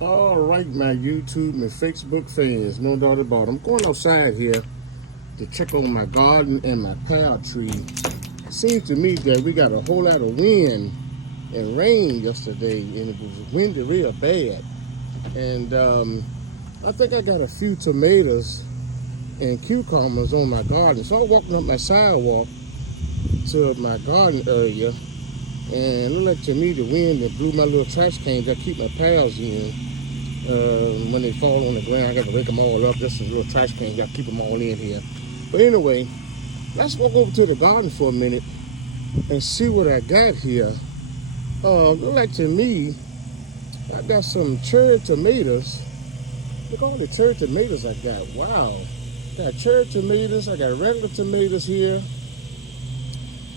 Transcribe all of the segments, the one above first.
All right, my YouTube and Facebook fans, no doubt about it. I'm going outside here to check on my garden and my pear tree. It seems to me that we got a whole lot of wind and rain yesterday, and it was windy real bad. And I think I got a few tomatoes and cucumbers on my garden. So I'm walking up my sidewalk to my garden area, and it looked like to me the wind that blew my little trash cans that keep my pears in. When they fall on the ground, I got to rake them all up. Just a little trash can, got to keep them all in here. But anyway, let's walk over to the garden for a minute and see what I got here. Look like to me, I got some cherry tomatoes. Look at all the cherry tomatoes I got. Wow. Got cherry tomatoes, I got regular tomatoes here.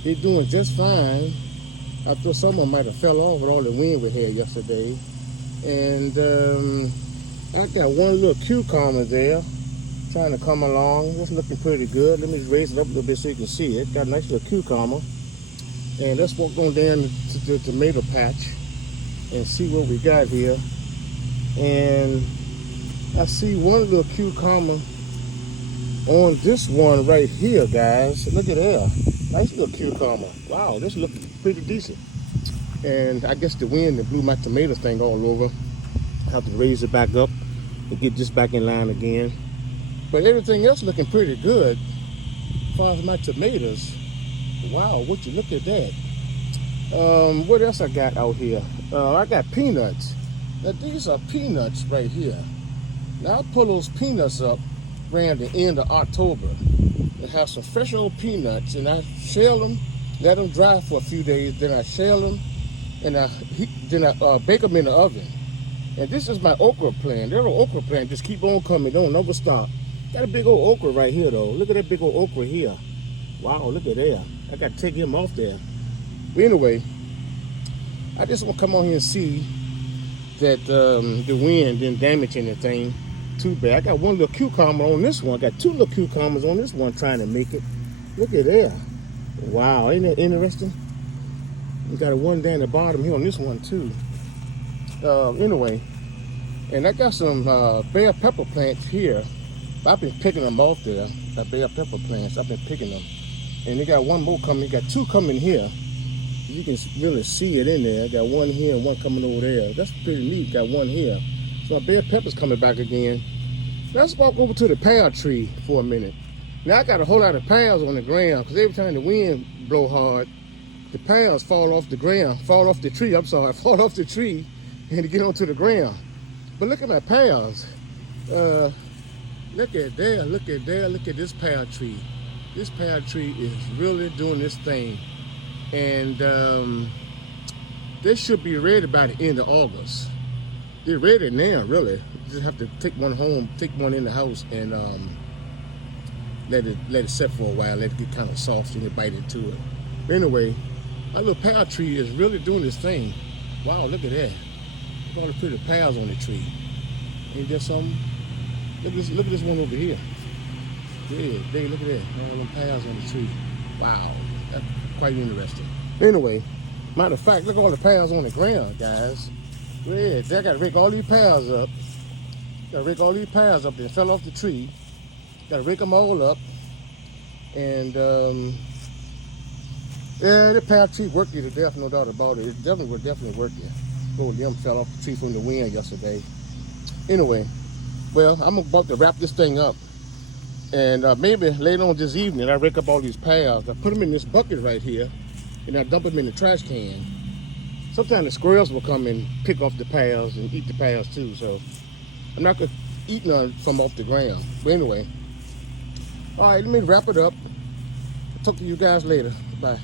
They're doing just fine. I thought some of them might have fell off with all the wind we had yesterday. And I got one little cucumber there trying to come along. It's looking pretty good. Let me just raise it up a little bit so you can see it. Got a nice little cucumber. And let's walk on down to the tomato patch and see what we got here. And I see one little cucumber on this one right here, guys. Look at that. Nice little cucumber. Wow, this looks pretty decent. And I guess the wind that blew my tomato thing all over. I have to raise it back up to get this back in line again. But everything else looking pretty good. As far as my tomatoes, wow, would you look at that. What else I got out here? I got peanuts. Now these are peanuts right here. Now I pull those peanuts up around the end of October. They have some fresh old peanuts, and I shell them, let them dry for a few days, then I shell them, and I bake them in the oven. And this is my okra plant. That little okra plant just keep on coming, don't never stop. Got a big old okra right here though. Look at that big old okra here. Wow, look at that. I got to take him off there. But anyway, I just want to come on here and see that the wind didn't damage anything too bad. I got one little cucumber on this one. I got two little cucumbers on this one trying to make it. Look at that. Wow, ain't that interesting? We got a one down the bottom here on this one too. Anyway, and I got some bell pepper plants here. I've been picking them off there. The bell pepper plants, I've been picking them. And they got one more coming. Got two coming here. You can really see it in there. I got one here and one coming over there. That's pretty neat. Got one here. So my bell pepper's coming back again. Let's walk over to the pear tree for a minute. Now I got a whole lot of pears on the ground because every time the wind blow hard, the pears fall off the ground, fall off the tree. Fall off the tree and to get onto the ground. But look at my pears. Look at there, look at there, look at this pear tree. This pear tree is really doing this thing. And they should be ready by the end of August. They're ready now, really. You just have to take one home, take one in the house, and let it set for a while, let it get kind of soft and you bite into it. But anyway, our little pear tree is really doing this thing. Wow, look at that. Look at all the pretty pears on the tree. Ain't there something? Look at this one over here. Yeah, look at that. All them pears on the tree. Wow, that's quite interesting. Anyway, matter of fact, look at all the pears on the ground, guys. Yeah, I gotta rake all these pears up. Gotta rake all these pears up that fell off the tree. Gotta rake them all up. And yeah, the pear tree worked you to death, no doubt about it. It definitely work you. Oh, them fell off the tree from the wind yesterday. Anyway, well, I'm about to wrap this thing up. And maybe later on this evening, I rake up all these pears. I put them in this bucket right here, and I dump them in the trash can. Sometimes the squirrels will come and pick off the pears and eat the pears too, so I'm not gonna eat none from off the ground. But anyway, all right, let me wrap it up. Talk to you guys later. Bye.